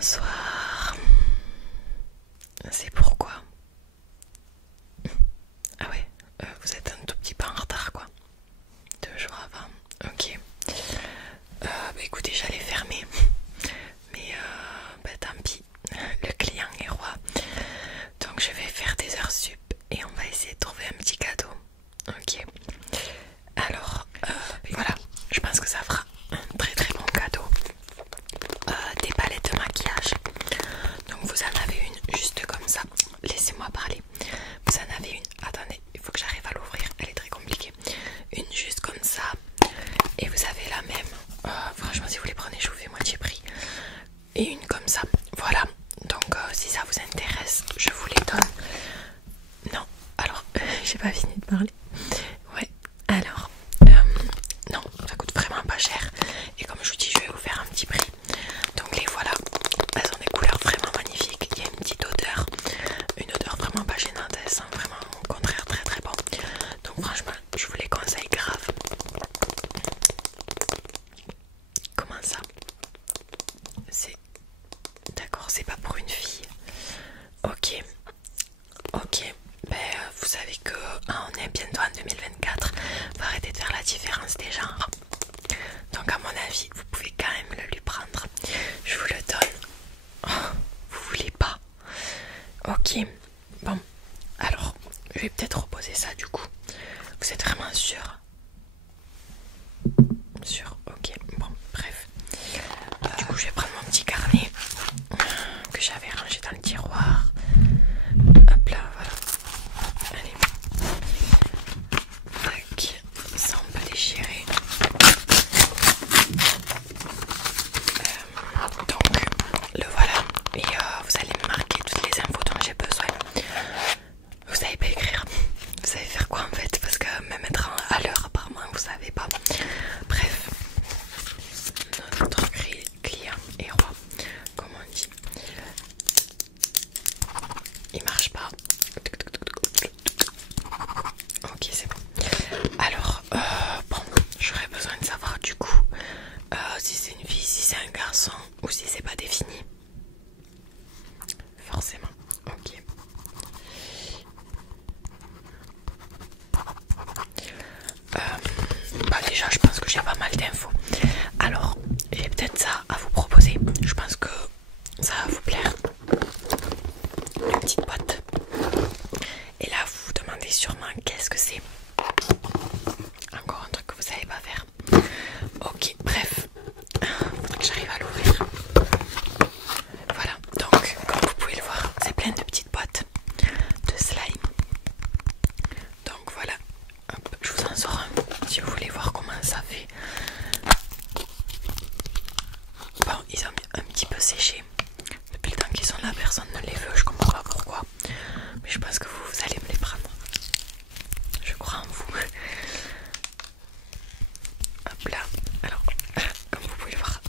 Bonsoir. C'est pourquoi? Ah ouais, vous êtes un tout petit peu en retard quoi. 2 jours avant. Ok. Écoutez, j'allais fermer. Mais tant pis. Le client est roi. Donc je vais faire des heures sup et on va essayer de trouver un petit cadeau. Ok. Alors, voilà. Je pense que ça fera un très très bon cadeau. Des palettes de maquillage. Donc vous en avez une juste comme ça. Laissez-moi parler. Vous en avez une. Attendez, il faut que j'arrive à l'ouvrir. Elle est très compliquée. Une juste comme ça. Et vous avez la même. Franchement, si vous les prenez, je vous fais moitié prix. Et une comme ça. Voilà. Donc si ça vous intéresse, je vous les donne. Non. Alors, j'ai pas fini de parler. Ouais. Alors, non, ça coûte vraiment pas cher. Et comme je vous dis, je vais vous faire un petit prix. Donc les voilà, elles ont des couleurs vraiment magnifiques. Il y a une petite odeur, une odeur vraiment pas gênante. Elles sont vraiment au contraire très très bon. Donc franchement, je vous les conseille grave. Comment ça? C'est... D'accord, c'est pas pour une fille. Ok. Ok. Vous savez que on est bientôt en 2024. Faut arrêter de faire la différence des genres. Donc à mon avis, vous pouvez quand même le lui prendre. Je vous le donne. Oh, vous voulez pas? Ok. Bon. Alors, je vais peut-être reposer ça du coup. Vous êtes vraiment sûr? Sûr. Ok. Bon, bref. Du coup, je vais prendre mon petit carnet que j'avais rangé dans le tiroir. Hop là, voilà. Allez. Tac. Ça, on peut déchirer. Donc, le voilà. Et vous allez me marquer toutes les infos dont j'ai besoin. Vous savez pas écrire. Vous savez faire quoi en fait? Parce que même être à l'heure, apparemment, vous savez pas. Bref. Notre client est roi, comme on dit. Il marche pas. Ok, c'est bon. Alors, bon, j'aurais besoin de savoir du coup si c'est une fille, si c'est un garçon ou si c'est pas défini. Forcément. Ok. Déjà, je pense que j'ai pas mal d'infos. Alors, j'ai peut-être ça à vous proposer. Je pense que ça va vous plaire. Une petite boîte. Et là, vous vous demandez sûrement qu'est-ce que c'est. Encore un truc que vous savez pas faire. Ok, bref. Faudrait que j'arrive à l'ouvrir. Voilà, donc comme vous pouvez le voir, c'est plein de petites boîtes de slime. Donc voilà, hop, je vous en sors un si vous voulez voir comment ça fait. Bon, ils ont un petit peu séché. Depuis le temps qu'ils sont là, personne ne les veut, je comprends pas pourquoi. Mais je pense que vous allez me les prendre. Je crois en vous. Hop là, alors, comme vous pouvez le voir,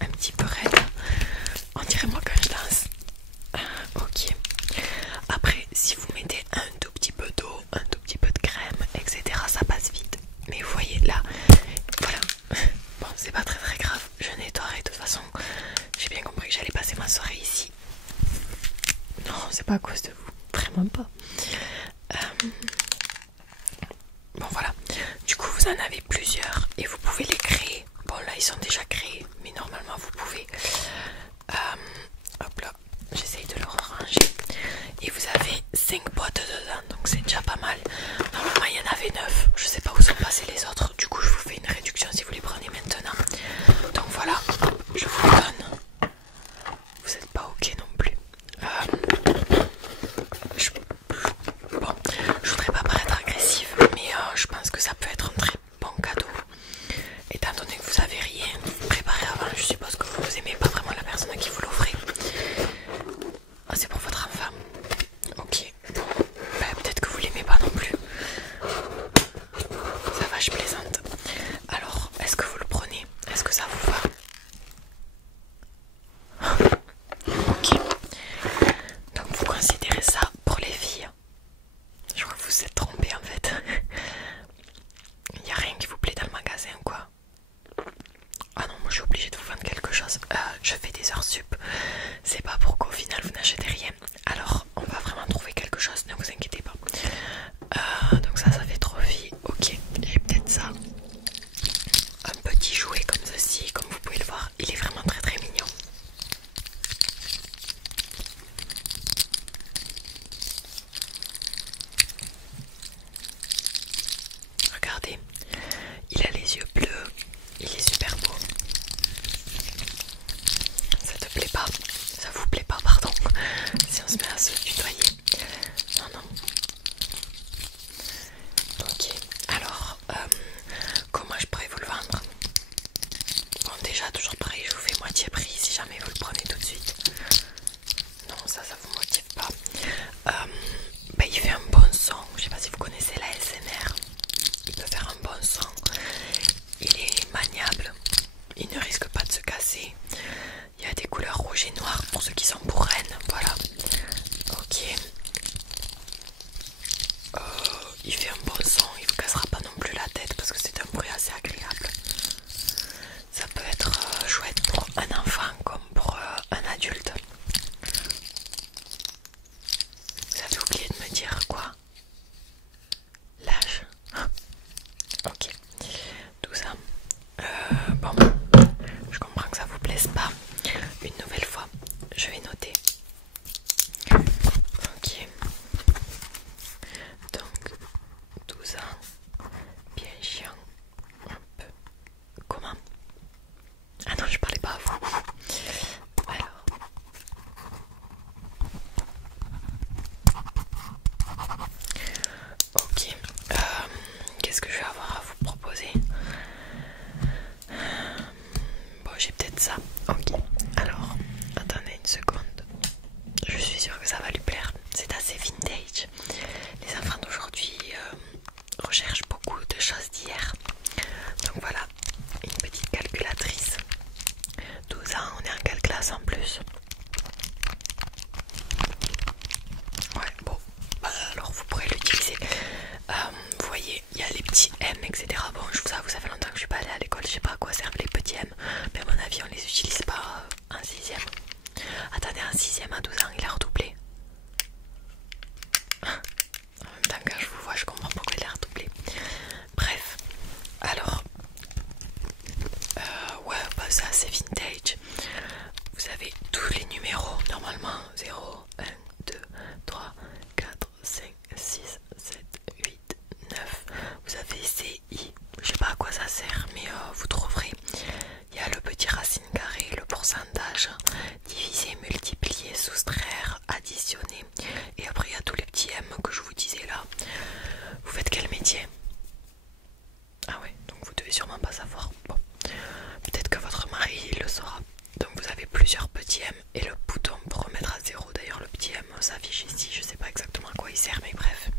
un petit peu raide. On dirait moi quand je danse. Ok. Après, si vous mettez un tout petit peu d'eau, un tout petit peu de crème, etc., ça passe vite. Mais vous voyez là, voilà. Bon, c'est pas très très grave. Je nettoierai de toute façon. J'ai bien compris que j'allais passer ma soirée ici. Non, c'est pas à cause de vous. Vraiment pas. Bon voilà. Du coup, vous en avez plusieurs et vous pouvez les créer. Bon là, ils sont déjà créés, mais normalement vous pouvez. Hop là, j'essaye de le ranger. Et vous avez 5 boîtes dedans, donc c'est déjà pas mal. Normalement, il y en avait 9. Je sais pas où sont passés les autres. Du coup, je vous fais une réduction si vous les prenez maintenant. Donc voilà, je vous le donne. Vous êtes pas ok non plus. Bon, je voudrais pas paraître agressive, mais je pense que ça peut être un très bon cadeau. Étant donné que vous avez rien préparé avant, je suppose que vous aimez pas vraiment la personne à qui vous l'offrez. Ah, c'est pour votre enfant. Ok. Peut-être que vous l'aimez pas non plus. Ça va, je plaisante. Alors, est-ce que vous le prenez? Est-ce que ça vous va? Ok. Donc vous considérez ça pour les filles? Je crois que vous vous êtes trompé en fait. Il n'y a rien qui vous plaît dans le magasin quoi. je fais des heures sup. C'est pas pour qu'au final vous n'achetez rien. Alors on va vraiment trouver quelque chose, ne vous inquiétez pas. Donc ça fait trop vie. Ok, j'ai peut-être ça. Un petit jouet comme ceci, comme vous pouvez le voir. Il est vraiment très très mignon. Regardez, il a les yeux bleus, il est super beau. Ça te plaît pas? Ça vous plaît pas, pardon. Si on se met à se tutoyer. Non, non. Ok, alors, comment je pourrais vous le vendre? Bon, déjà, toujours pareil, je vous fais moitié prix si jamais vous le prenez tout de suite. Non, ça vous motive pas. Bah, il fait un bon son. Je sais pas si vous connaissez la SMR. Il peut faire un bon son. Il est maniable. Il ne risque pas de se casser. Il y a des couleurs rouges et noires pour ceux qui sont pour Rennes. Voilà. Ok. Il fait un bon son. Il vous cassera pas non plus la tête parce que c'est un bruit assez agréable. Ça peut être chouette pour un enfant comme pour un adulte. Vous avez oublié de me dire quoi? L'âge? Ok. 12 ans. Bon, je comprends que ça vous plaise pas. Une nouvelle fois, je vais noter. Ok. Donc, 12 ans. Bien chiant. Un peu. Comment? Ah non, je parlais pas à vous. Alors. Ok. Qu'est-ce que je vais avoir à vous proposer? Bon, j'ai peut-être ça. Ok. Alors, attendez une seconde. Je suis sûre que ça va lui plaire. C'est assez vintage. Les enfants d'aujourd'hui recherchent beaucoup de choses d'hier. Donc voilà, une petite calculatrice. 12 ans, on est en quelle classe en plus? Ouais, bon, bah, alors vous pourrez l'utiliser. Vous voyez, il y a les petits M, etc. Bon, je vous avoue, ça fait longtemps que je suis pas allée à l'école, je sais pas à quoi servent les petits M, mais à mon avis, on les utilise pas en 6ème. Attendez, un 6ème à 12 ans, il a redoublé. En même temps, quand je vous vois, je comprends pourquoi il a redoublé. Bref, alors, ouais, bah ça c'est vintage. Vous avez tous les numéros, normalement 0, 1, 2, 3, 4, 5, 6, 7, 8, 9. Vous avez CI, je sais pas à quoi ça sert, mais vous trouverez. Il y a le petit racine carré, le pourcentage, diviser, multiplier, soustraire, additionner. Et après il y a tous les petits M que je vous disais là. Vous faites quel métier? Ah ouais, donc vous devez sûrement pas savoir. Bon, peut-être que votre mari le saura. Donc vous avez plusieurs petits M et le bouton pour remettre à 0. D'ailleurs le petit M s'affiche ici, je sais pas exactement à quoi il sert, mais bref.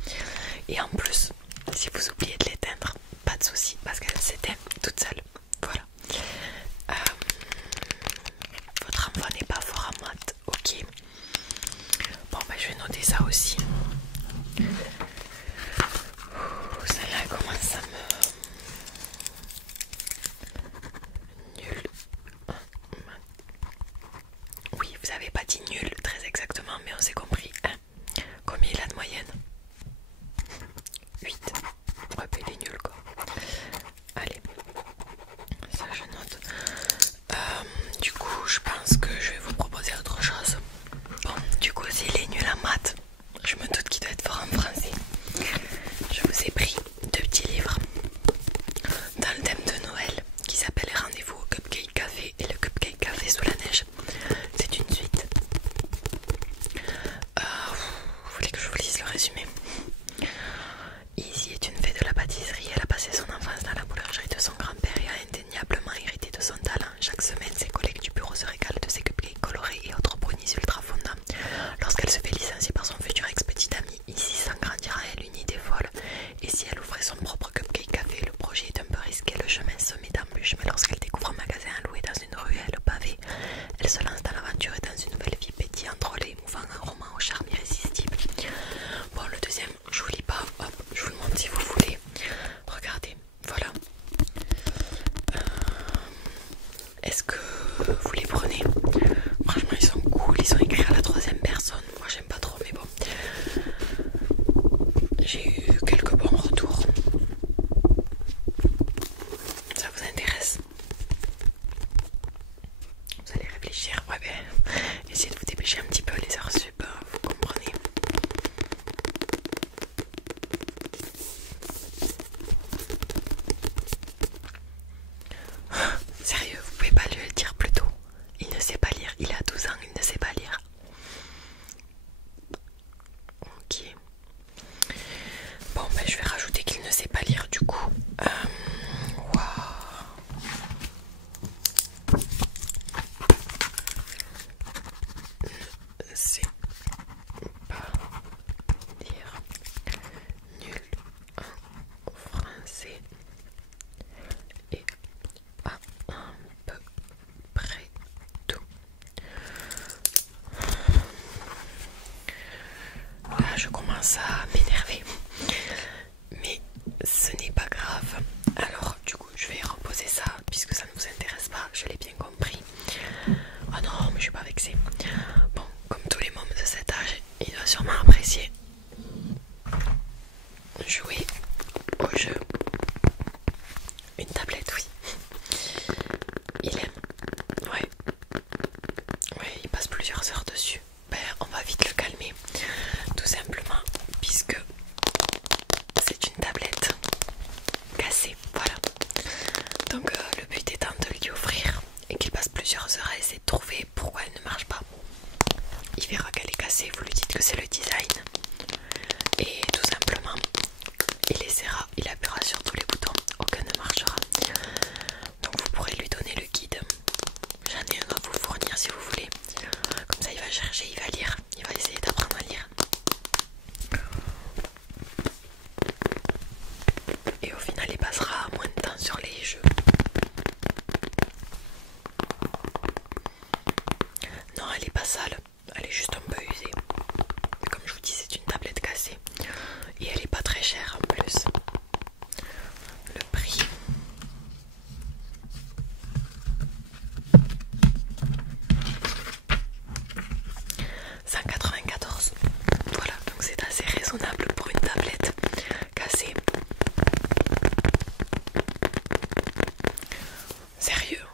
Et en plus, si vous oubliez de l'éteindre, pas de souci parce qu'elle s'éteint toute seule. Voilà. Votre enfant n'est pas fort en maths, ok. Bon bah je vais noter ça aussi. Celle-là commence à me... Nul. Oui, vous avez pas dit nul très exactement, mais on s'est compris. Hein. Combien il a de moyenne? 8. Ouais, bah il est nul quoi. Allez, ça je note. Du coup, je pense que je vais vous proposer autre chose. Bon, du coup, s'il est nul en maths, je me doute qu'il doit être fort en français. Je vous ai pris 2 petits livres dans le thème de Noël qui s'appelle Rendez-vous au Cupcake Café et le Cupcake Café sous la neige. C'est une suite. Vous voulez que je vous lise le résumé? Izzy est une fée de la pâtisserie. Elle a passé son enfance dans la boulangerie de son grand-père et a indéniablement hérité de son talent. Chaque semaine, ses collègues du bureau se régalent de ses cupcakes colorés et autres brownies ultra fondants. Lorsqu'elle se fait licencier par son futur ex-petit ami, Izzy s'agrandira à elle une idée folle. Et si elle ouvrait son propre cupcake café? Le projet est un peu risqué, le chemin semé d'embûches, mais lorsqu'elle découvre un magasin à louer dans une ruelle pavée, elle se lance dans l'aventure et dans une nouvelle vie pétillante, drôle et émouvant, un roman au charme irrésistible. Bon, le deuxième, je vous lis pas, hop, je vous le montre si vous voulez. Regardez, voilà. Est-ce que vous les prenez? ils ont écrit à la troisième personne. Moi j'aime pas trop, mais bon. J'ai eu quelques bons retours. Ça vous intéresse? Vous allez réfléchir. Ouais, ben, essayez de vous dépêcher un petit peu les heures sup, vous comprenez. Sérieux, vous pouvez pas lui le dire plus tôt? Il ne sait pas lire, il a 12 ans, il ne sait pas lire. Ok. Bon, ben je vais rajouter qu'il ne sait pas lire du coup. Waouh. Ne sait pas lire. Nul en français. Et à un peu près tout. Là je commence à m'énerver, mais ce n'est pas grave. Alors du coup je vais reposer ça puisque ça ne vous intéresse pas, je l'ai bien compris. Oh non, mais je suis pas vexée. Bon, comme tous les mômes de cet âge, il doit sûrement apprécier jouer au jeu. Une tablette, oui. Il aime. Ouais. Ouais, il passe plusieurs heures dessus. Ben, on va vite le calmer. Tout simplement, puisque c'est une tablette cassée. Voilà. Donc, le but étant de lui offrir et qu'il passe plusieurs heures à essayer de trouver pourquoi elle ne marche pas. Il verra qu'elle est cassée, vous lui dites que c'est le design. Et tout simplement, il essaiera, il appuiera sur tous les boutons, aucun ne marchera. Donc vous pourrez lui donner le guide. J'en ai un à vous fournir si vous voulez. Comme ça il va chercher, il va lire, il va essayer d'apprendre à lire. Et au final il passera moins de temps sur les jeux. Non, elle est pas sale, elle est juste un peu usée. Comme je vous dis, c'est une tablette cassée. Et elle est pas très chère en plus. Le prix. $194. Voilà, donc c'est assez raisonnable pour une tablette cassée. Sérieux?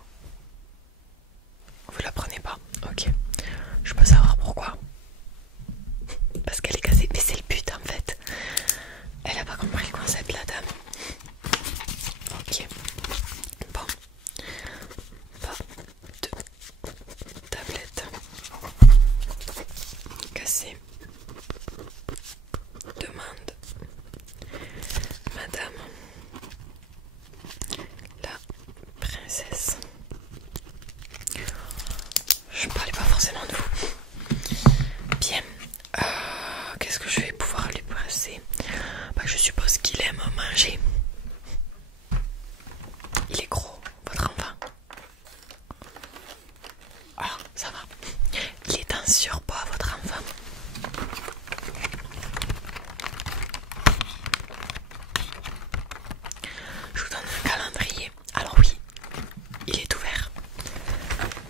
Vous la prenez pas? Ok. Je peux savoir pourquoi. Parce qu'elle est cassée, mais c'est le but en fait. Elle a pas compris le concept, la dame. Ok. Bon. Pas de tablette cassée. Demande Madame la princesse. Je ne parlais pas forcément de vous. Bien. Qu'est-ce que je vais pouvoir lui passer? Bah, je suppose qu'il aime manger. Il est gros, votre enfant? Ah, ça va. Il est en surpoids, votre enfant? Je vous donne un calendrier. Alors oui, il est ouvert.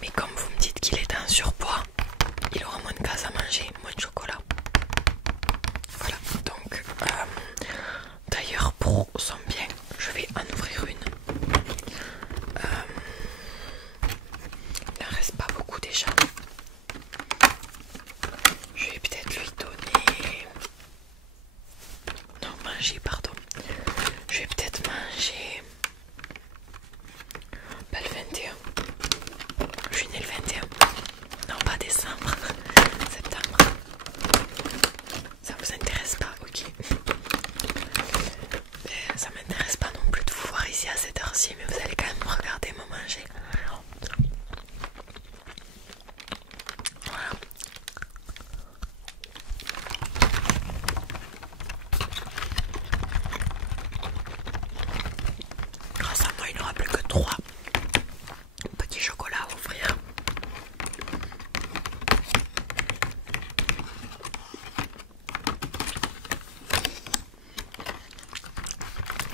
Mais comme vous me dites qu'il est en surpoids, il aura moins de cases à manger, moins de chocolat. Voilà, donc d'ailleurs pour son bien, je vais en ouvrir une. Il n'en reste pas beaucoup déjà. Je vais peut-être lui donner... Non, manger, pardon. Je vais peut-être manger... Pas le 21. Je suis née le 21. Non, pas décembre. Septembre. Ça vous intéresse pas? Ok. Mais ça m'intéresse pas non plus de vous voir ici à cette heure-ci, mais vous allez quand même me regarder me manger. Voilà. Grâce à moi, il n'aura plus que 3 petits chocolats à offrir.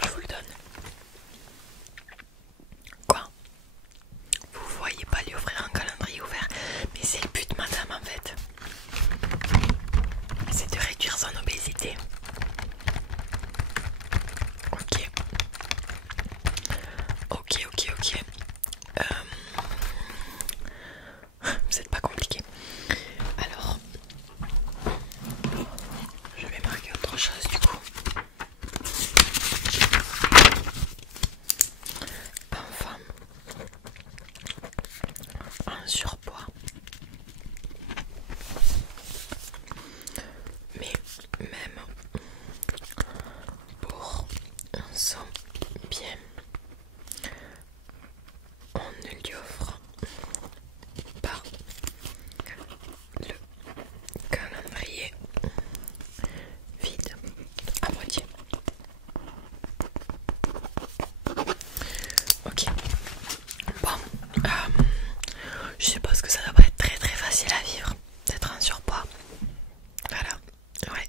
Je vous le donne. Quoi? Vous voyez pas lui offrir un calendrier ouvert? Mais c'est le but, madame, en fait. Ok. Bon, je suppose que ça doit pas être très très facile à vivre d'être en surpoids. Voilà, ouais.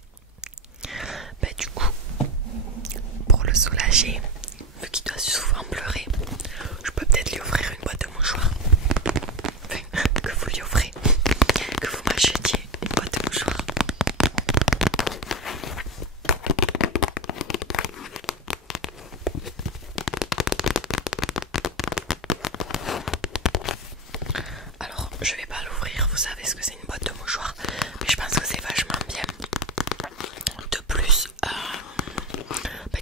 Bah du coup, pour le soulager, vu qu'il doit souvent pleurer, je peux peut-être lui offrir une boîte de mouchoirs. Enfin, que vous lui offrez, que vous m'achetiez une boîte de mouchoirs. Alors, je vais pas l'ouvrir, vous savez ce que c'est une boîte de mouchoirs, mais je pense que c'est vachement bien. De plus,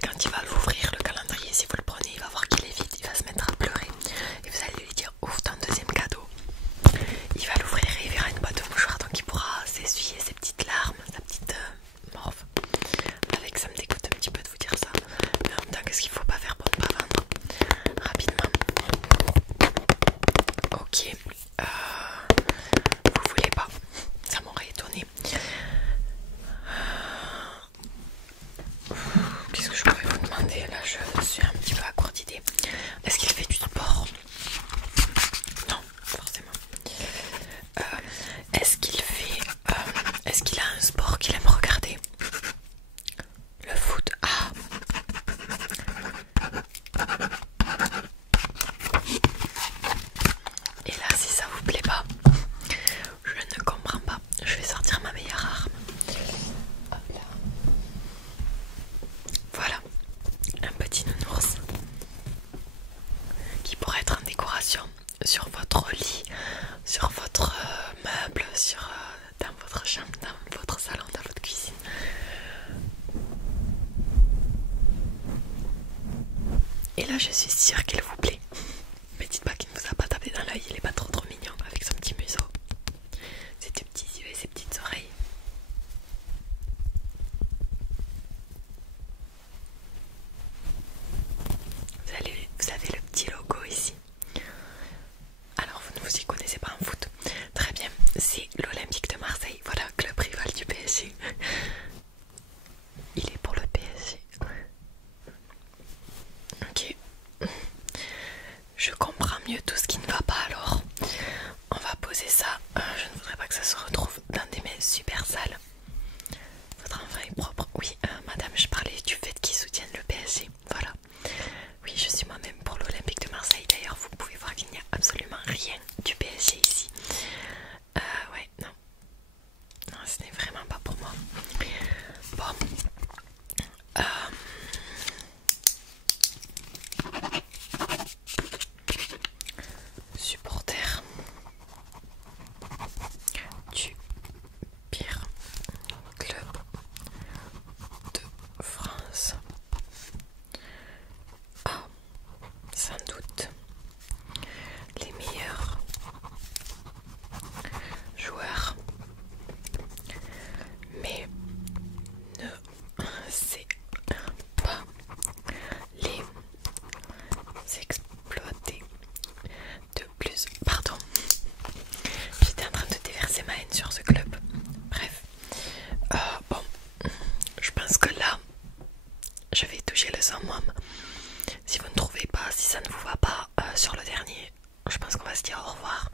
quand il va l'ouvrir, le calendrier, si vous le prenez, il va voir qu'il est vide, il va se mettre à pleurer. Et vous allez lui dire, ouvre ton deuxième cadeau. Il va l'ouvrir et il verra une boîte de mouchoirs, donc il pourra s'essuyer ses petites larmes, sa petite morve. Avec ça me dégoûte un petit peu de vous dire ça. Mais en même temps, qu'est-ce qu'il faut pas faire pour ne pas vendre rapidement. Ok, vous voulez pas, ça m'aurait étonné. Qu'est-ce que je pourrais vous demander? Là je suis un petit peu à court d'idées. Est-ce qu'il fait du sport? Non, forcément. Est-ce qu'il a un sport qu'il aime regarder? Le foot? Ah. Et là si ça vous plaît pas, je ne comprends pas. Je vais sortir ma meilleure arme. Hop là. Voilà, un petit nounours qui pourrait être en décoration sur votre lit, sur votre meuble, dans votre chambre, dans votre salon, dans votre cuisine. Et là je suis sûre qu'il vous plaît. Mais dites pas qu'il ne vous a pas tapé dans l'œil, il est pas trop mignon avec son petit museau, ses deux petits yeux et ses petites oreilles. Vous avez le petit logo ici. Alors vous ne vous y connaissez pas en foot. Très bien, c'est l'Olympique de Marseille. Voilà, club rival du PSG. Il est pour le PSG. Ok. Je comprends mieux tout ce qui ne va pas alors. On va poser ça. Je ne voudrais pas que ça se retrouve dans des mains super sales. Votre enfant est propre. Oui, madame, je parlais du fait qu'ils soutiennent le PSG. Voilà. Oui, je suis moi-même pour l'Olympique de Marseille. D'ailleurs, vous pouvez voir qu'il n'y a absolument rien du PSG ici. Ouais, non. Non, ce n'est vraiment pas pour moi. Bon. Supporter du pire club de France. Ah, sans doute les meilleurs joueurs, mais ne c'est pas les exploiter de plus. Pardon, j'étais en train de déverser ma haine sur ce club. Bref, bon, je pense que là je vais toucher le summum. Si vous ne trouvez pas, si ça ne vous va pas sur le dernier, je pense qu'on va se dire au revoir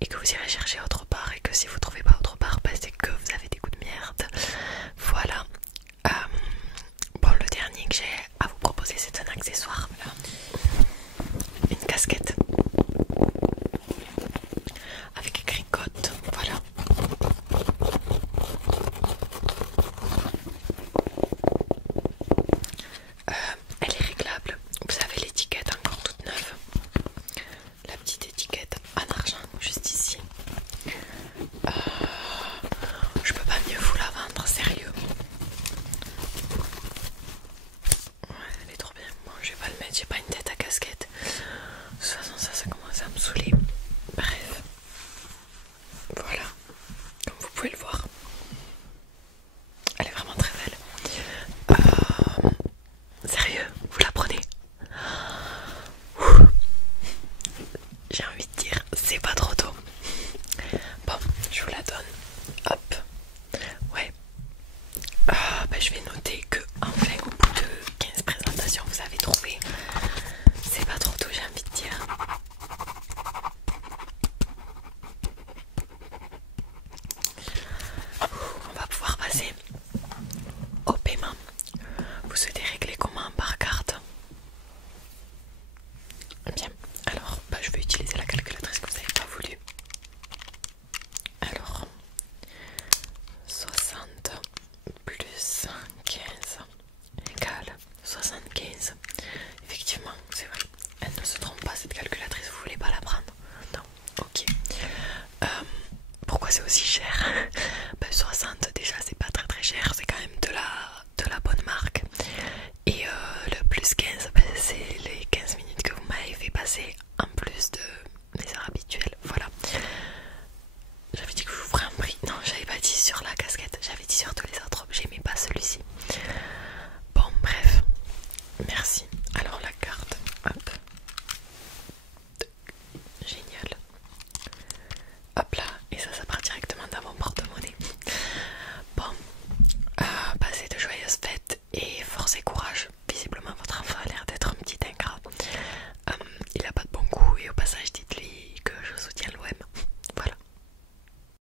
et que vous irez chercher autre part, et que si vous ne trouvez pas autre part, bah, c'est que vous avez des goûts de merde. Voilà. Bon, le dernier que j'ai à vous proposer, c'est un accessoire. Voilà. Une casquette avec écrit côte. Voilà. Elle est réglable. Vous avez l'étiquette encore toute neuve. La petite étiquette en argent juste ici. Je peux pas mieux vous la vendre, sérieux. Ouais, elle est trop bien. Bon, je vais pas le mettre, j'ai pas une tête à casquette. De toute façon, ça commence à me saouler. Bref. Voilà. Comme vous pouvez le voir. Elle est vraiment très belle. Sérieux, vous la prenez? J'ai envie de dire, c'est pas trop tôt. Bon, je vous la donne. Hop. Ouais. Je vais noter que enfin au bout de 15 présentations vous avez trouvé. C'est pas trop tôt, j'ai envie de c'est en plus de mes heures habituelles. Voilà. J'avais dit que je vous ferais un prix. Non, j'avais pas dit sur la casquette, j'avais dit sur tous les autres objets, mais pas celui-ci. Bon, bref. Merci. Alors la carte, hop. Génial. Hop là, et ça